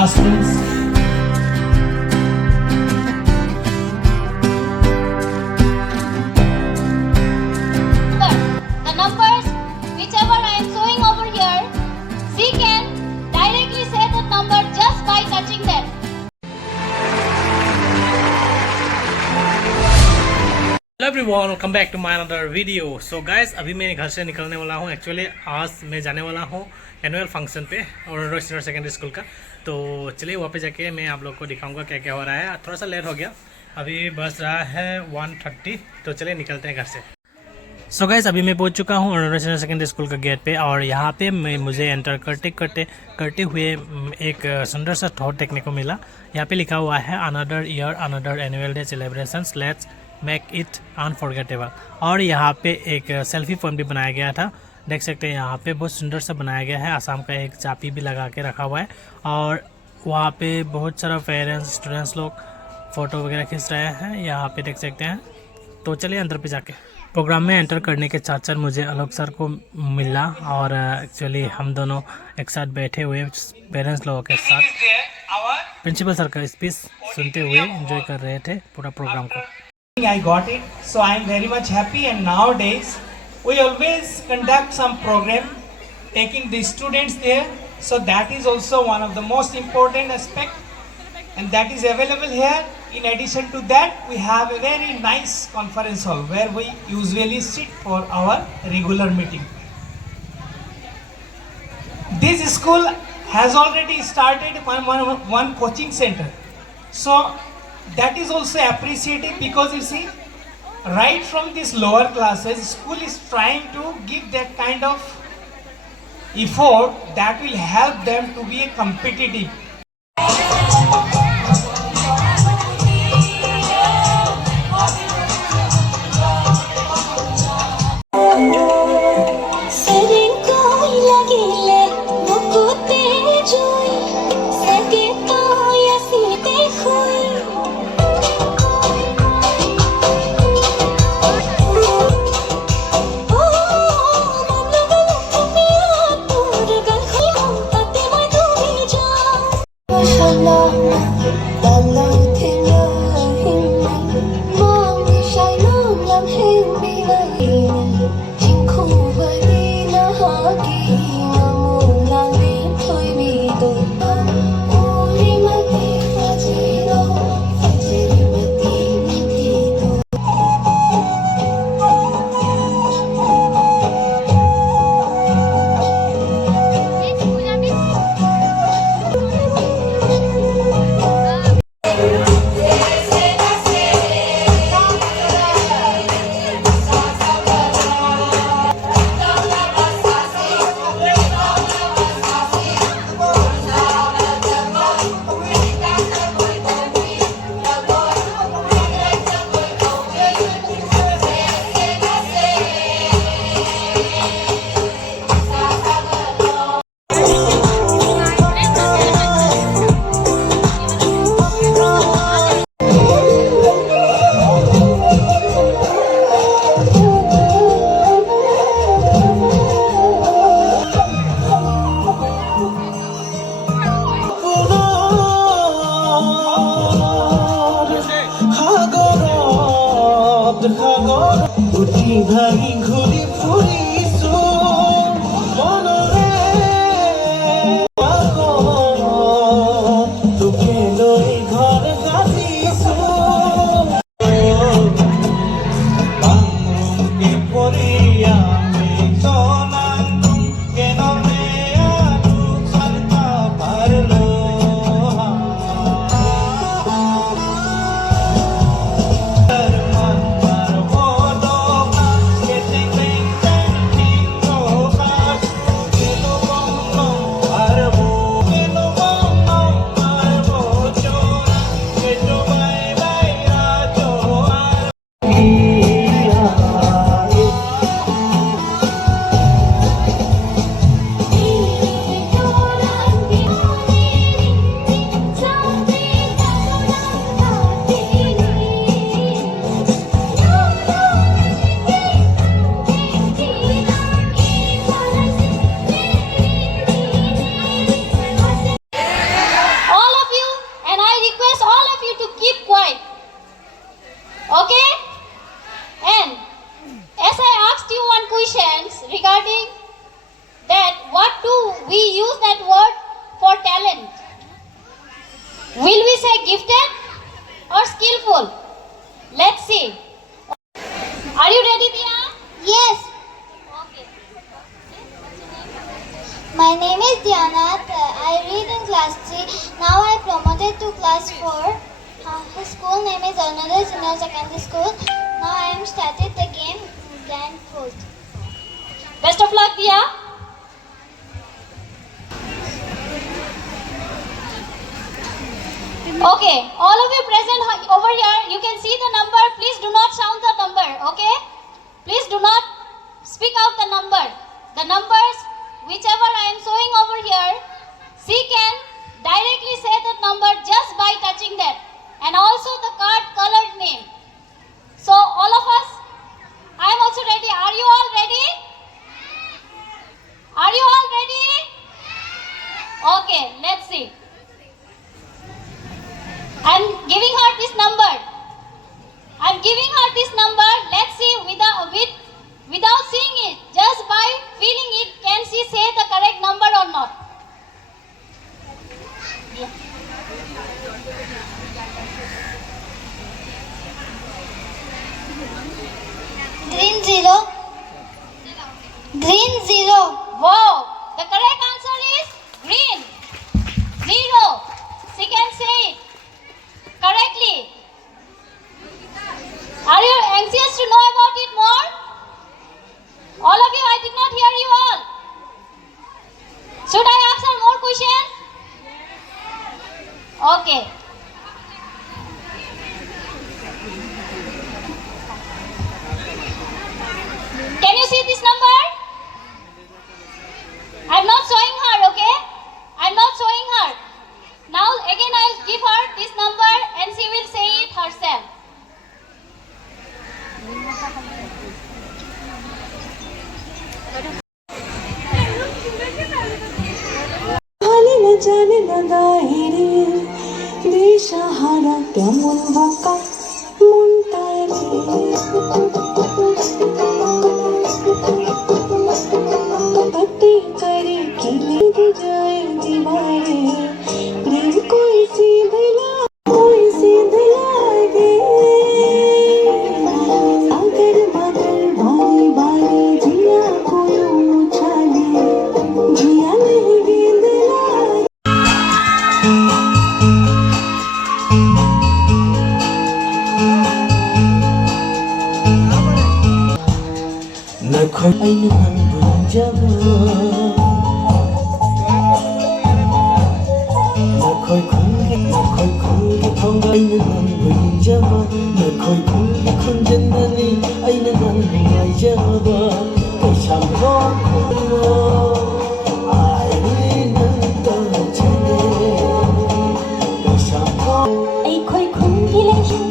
classrooms. The numbers, whichever I am showing over here, she can directly say that number just by touching them. Hello everyone, welcome back to my another video. So guys, अभी मैं घर से निकलने वाला हूँ। Actually आज मैं जाने वाला हूँ एनुअल फंक्शन पे अरुणोदय सीनियर सेकेंडरी स्कूल का। तो चलिए वहाँ पे जाके मैं आप लोग को दिखाऊंगा क्या क्या हो रहा है। थोड़ा सा लेट हो गया, अभी बस रहा है 1:30। तो चलिए निकलते हैं घर से। सो गाइस, अभी मैं पहुँच चुका हूँ अरुणोदय सीनियर सेकेंडरी स्कूल का गेट पे, और यहाँ पे मुझे एंटर करते हुए एक सुंदर सा थॉट देखने को मिला। यहाँ पे लिखा हुआ है another year another annual day celebrations, let's make it unforgettable. और यहाँ पे एक सेल्फी पॉइंट भी बनाया गया था, देख सकते हैं। यहाँ पे बहुत सुंदर सा बनाया गया है, आसाम का एक चापी भी लगा के रखा हुआ है। और वहाँ पे बहुत सारा पेरेंट्स स्टूडेंट्स लोग फ़ोटो वगैरह खींच रहे हैं, यहाँ पे देख सकते हैं। तो चलिए अंदर पे जाके प्रोग्राम में एंटर करने के साथ साथ मुझे आलोक सर को मिला, और एक्चुअली हम दोनों एक साथ बैठे हुए पेरेंट्स लोगों के साथ प्रिंसिपल सर का स्पीच सुनते हुए एंजॉय कर रहे थे पूरा प्रोग्राम को। I got it, so I am very much happy. And nowadays we always conduct some program taking the students there, so that is also one of the most important aspect, and that is available here. In addition to that, we have a very nice conference hall where we usually sit for our regular meeting. This school has already started one coaching center, so that is also appreciated, because you see, right from these lower classes, school is trying to give that kind of effort that will help them to be a competitive. Hello. regarding that what do we use that word for talent? Will we say gifted or skillful? Let's see. Are you ready, Dia? Yes, Okay. my name is Diana. I read in class 3. Now I promoted to class 4. His school name is Arunoday Senior Secondary School. Now I am started the game Grand Fourth. Best of luck, Dia. Okay, all of you present over here, you can see the number. Please do not sound the number, okay? Please do not speak out the number. The numbers, whichever I am showing over here, she can directly say that number just by touching that. And also the card colored name. So all of us, I am also ready. Are you all ready? Are you all ready? Okay, let's see. I'm giving her this number. I'm giving her this number. Let's see without seeing it, just by feeling it, can she say the correct number or not? Yeah. Green 0. Green 0. Wow, the correct answer is green. 0. She can say it correctly. Are you anxious to know about it more? All of you, I did not hear you all. Should I ask her more questions? Okay. Can you see this number? I'm not showing her, okay? I'm not showing her. Now again I'll give her this number and she will say it herself. ভালো না জানে না দাইরে দিশাহারা কেমন বাঁকা মনটা कटे करे खिले जाए दीवारे प्रेम कोई सी दिला दे अगर मगर बारी बारी जिया कोई उछाले जिया नहीं गेंदला Nakoy ay naman bunjaba Nakoy kulgi thong ay naman bunjaba Nakoy kulgi kunjanani ay naman bunjaba Kay shamro kulo ay nanta chale Kay shamro ay koy kulgi lekin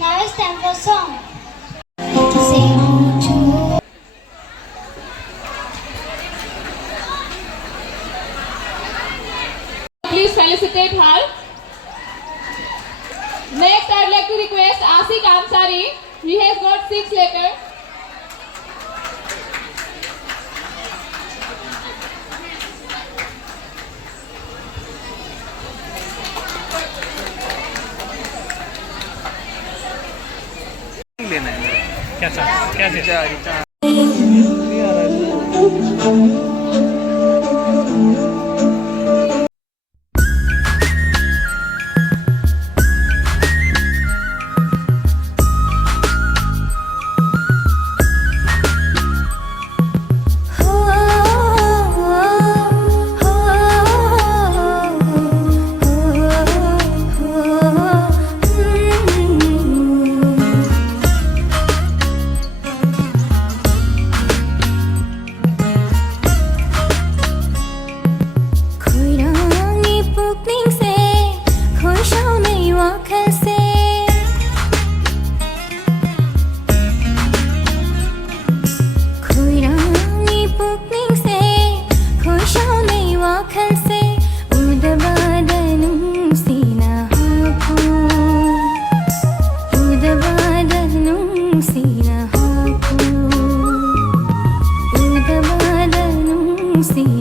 Now it's time for song. Please felicitate her. Next, I'd like to request Asik Ansari. He has got 6 letters. अच्छा क्या चीज़ See